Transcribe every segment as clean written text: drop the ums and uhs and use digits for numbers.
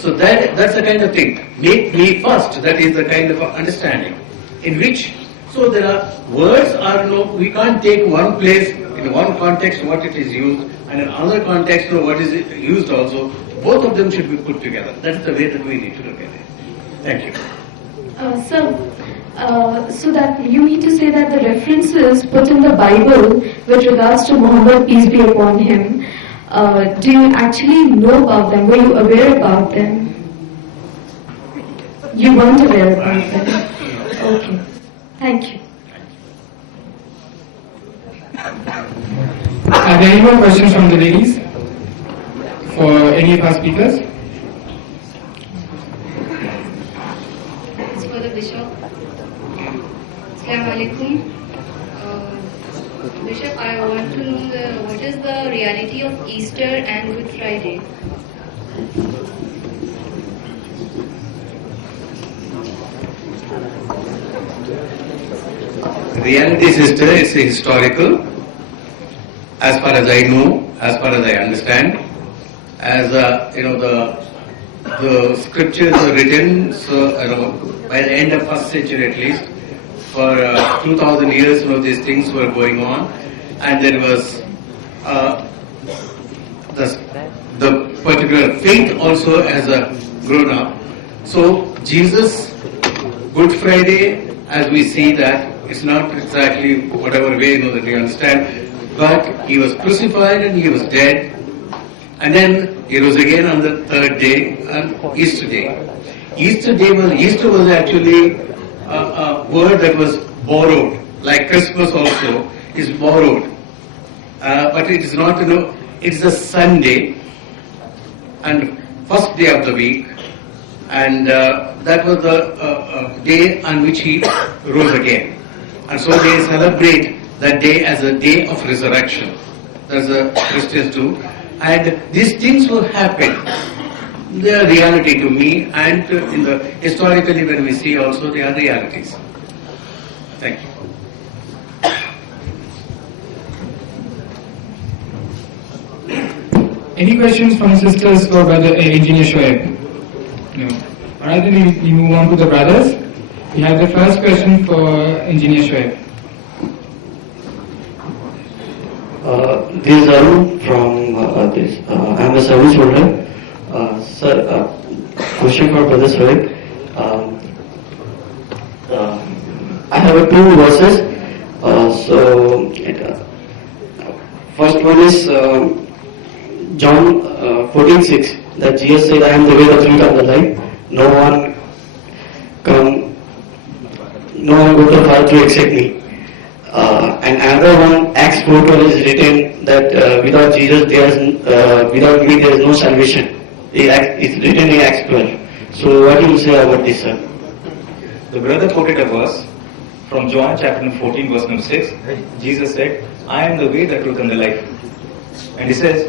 So that's the kind of thing. Make me first. That is the kind of understanding in which. So there are words are no. We can't take one place in one context what it is used and in another context what is it used also. Both of them should be put together. That's the way that we need to look at it. Thank you. So that you mean to say that the references put in the Bible with regards to Muhammad, peace be upon him, do you actually know about them? Were you aware about them? You weren't aware about them. Okay. Thank you. Are there any more questions from the ladies for any of our speakers? It's for the Bishop. Assalamu alaikum. Bishop, I want to know what is the reality of Easter and Good Friday? Reality, sister, is historical. As far as I know, as far as I understand, as the scriptures were written by the end of first century at least. For 2000 years, these things were going on, and there was the particular faith also has grown up. So Jesus, Good Friday, as we see that, it's not exactly whatever way that we understand, but he was crucified and he was dead, and then he rose again on the third day, on Easter day. Easter was actually a word that was borrowed, like Christmas also is borrowed, but it is not, it's a Sunday and first day of the week, and that was the day on which he rose again. And so they celebrate that day as a day of resurrection. That's the Christians do. And these things will happen. They are reality to me, and historically when we see also they are realities. Thank you. Any questions from sisters for Brother Engineer Shoaib? No. Alright, then we move on to the brothers. We have the first question for Engineer Shoaib. This is Arun from this. I'm a service holder. Sir, question for Brother Shoaib. I have two verses. First one is John 14:6. That Jesus said, "I am the way, the truth, and the life. No one go to the Father except me." And another one, Acts 4:12 is written that without Jesus, without me, there is no salvation. It's written in Acts 12. So what do you say about this, sir? The brother quoted a verse from John chapter 14, verse number 6. Jesus said, "I am the way, the truth, and the life." And he says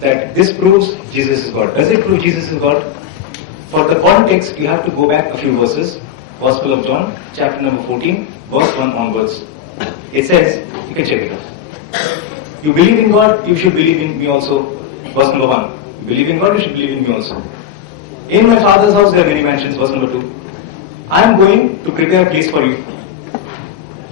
that this proves Jesus is God. Does it prove Jesus is God? For the context, you have to go back a few verses. Gospel of John, chapter number 14, verse 1 onwards. It says, you can check it out. You believe in God, you should believe in me also. Verse number 1. You believe in God, you should believe in me also. In my Father's house there are many mansions. Verse number 2. I am going to prepare a place for you.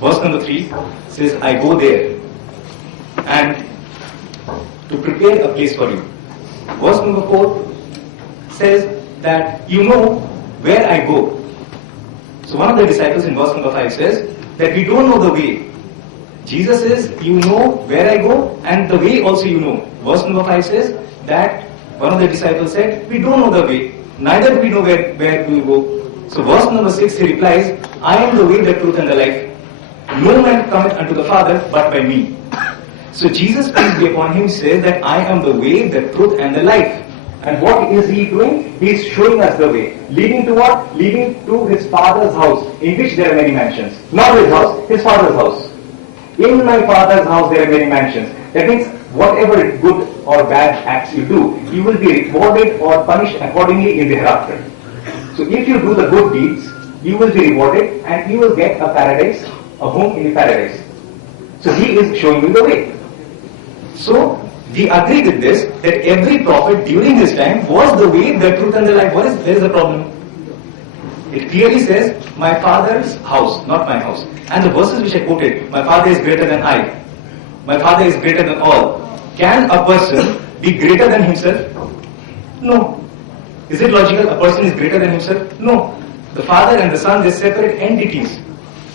Verse number 3 says, I go there and to prepare a place for you. Verse number 4 says that you know where I go. So one of the disciples in verse number 5 says that we don't know the way. Jesus says, you know where I go, and the way also you know. Verse number 5 says that one of the disciples said, we don't know the way, neither do we know where do we go. So verse number 6 he replies, I am the way, the truth, and the life. No man cometh unto the Father but by me. So Jesus, peace be upon him, says that I am the way, the truth, and the life. And what is he doing? He is showing us the way. Leading to what? Leading to his Father's house, in which there are many mansions. Not his house, his Father's house. In my Father's house there are many mansions. That means whatever good or bad acts you do, you will be rewarded or punished accordingly in the hereafter. So if you do the good deeds, you will be rewarded and you will get a paradise, a home in the paradise. So he is showing you the way. So we agree with this, that every prophet during this time was the way, the truth and the life. Where is the problem? It clearly says, my father's house, not my house. And the verses which I quoted, my father is greater than I. My father is greater than all. Can a person be greater than himself? No. Is it logical? A person is greater than himself? No. The Father and the Son, they're separate entities.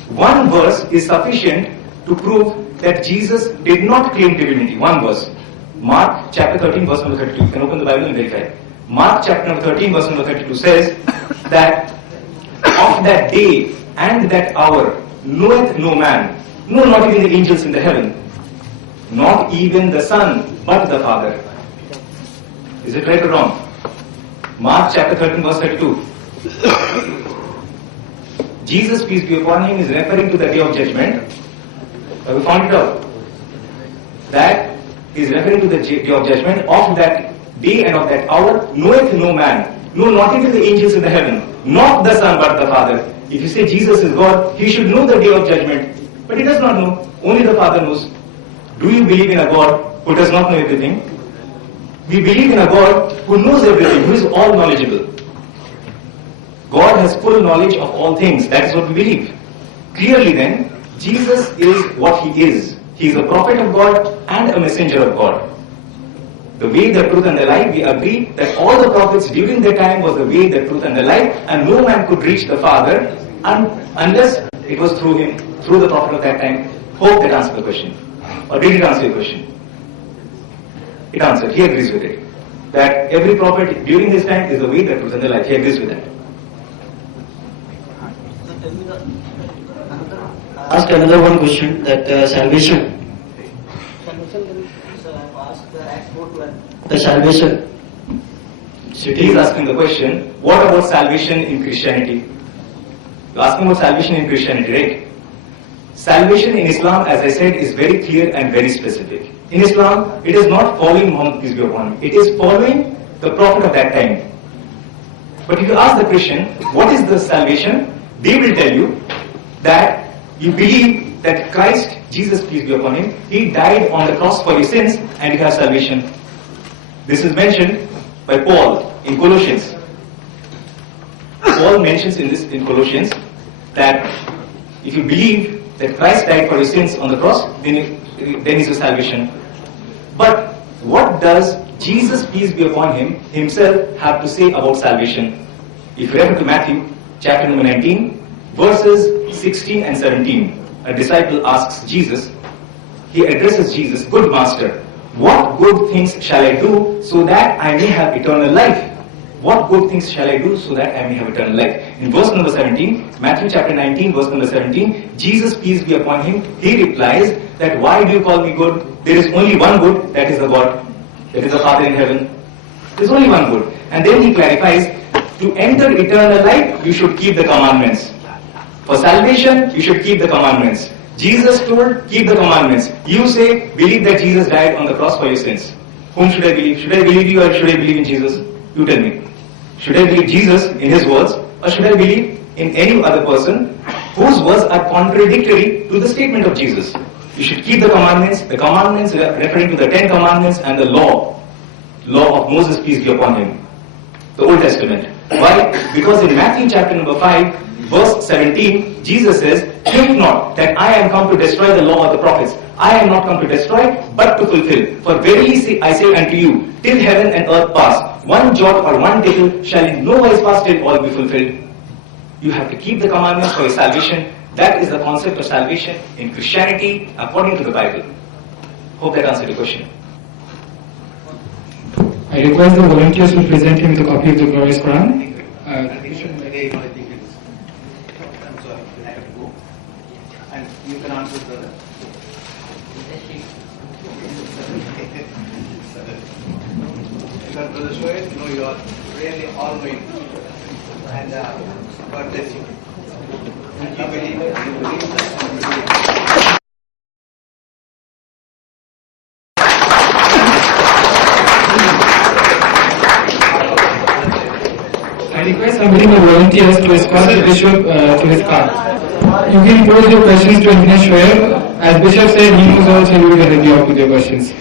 One verse is sufficient to prove that Jesus did not claim divinity. One verse. Mark chapter 13 verse number 32. You can open the Bible and verify. Mark chapter number 13 verse number 32 says that of that day and that hour knoweth no man, no, not even the angels in the heaven, not even the Son, but the Father. Is it right or wrong? Mark chapter 13 verse 32. Jesus, peace be upon him, is referring to the day of judgment. We found it out. That is referring to the day of judgment. Of that day and of that hour knoweth no man, no, not even the angels in the heaven, not the Son but the Father. If you say Jesus is God, he should know the day of judgment. But he does not know. Only the Father knows. Do you believe in a God who does not know everything? We believe in a God who knows everything, who is all knowledgeable. God has full knowledge of all things. That is what we believe. Clearly then, Jesus is what he is. He is a prophet of God and a messenger of God. The way, the truth and the life, we agree that all the prophets during their time was the way, the truth and the life, and no man could reach the Father unless it was through him, through the prophet of that time. Hope that answered the question. Or did it answer your question? It answered. He agrees with it. That every prophet during his time is the way, the truth and the life. He agrees with that. Ask another one question, that salvation. The salvation. He is asking the question, what about salvation in Christianity? You're asking about salvation in Christianity, right? Salvation in Islam, as I said, is very clear and very specific. In Islam, it is not following Muhammad, peace be upon him. It is following the prophet of that time. But if you ask the Christian, what is the salvation? They will tell you that you believe that Christ, Jesus, peace be upon him, he died on the cross for your sins and you have salvation. This is mentioned by Paul in Colossians. Paul mentions in Colossians that if you believe that Christ died for your sins on the cross, then is your salvation. But what does Jesus, peace be upon him, himself have to say about salvation? If you refer to Matthew chapter number 19, verses 16 and 17, a disciple asks Jesus, he addresses Jesus, good master, what good things shall I do so that I may have eternal life? What good things shall I do so that I may have eternal life? In verse number 17, Matthew chapter 19, verse number 17, Jesus, peace be upon him, he replies that why do you call me good? There is only one good, that is the God, that is the Father in heaven. There is only one good. And then he clarifies, to enter eternal life, you should keep the commandments. For salvation, you should keep the commandments. Jesus told, keep the commandments. You say, believe that Jesus died on the cross for your sins. Whom should I believe? Should I believe you or should I believe in Jesus? You tell me. Should I believe Jesus in his words or should I believe in any other person whose words are contradictory to the statement of Jesus? You should keep the commandments referring to the 10 commandments and the law of Moses, peace be upon him. The Old Testament. Why? Because in Matthew chapter number 5, verse 17, Jesus says, think not that I am come to destroy the law of the prophets. I am not come to destroy, but to fulfill. For verily I say unto you, till heaven and earth pass, one jot or one tittle shall in no wise pass till all be fulfilled. You have to keep the commandments for your salvation. That is the concept of salvation in Christianity according to the Bible. Hope that answered your question. I request the volunteers to present him with a copy of the glorious Quran. I'm sorry, I have to go. And you can answer the... Because Brother Shoaib, you are really all-knowing. And God bless you. And you believe that. I request somebody who volunteers to escort the bishop to his car. You can pose your questions to Engineer Shoaib. As Bishop said, he knows all, so he will help you out with your questions.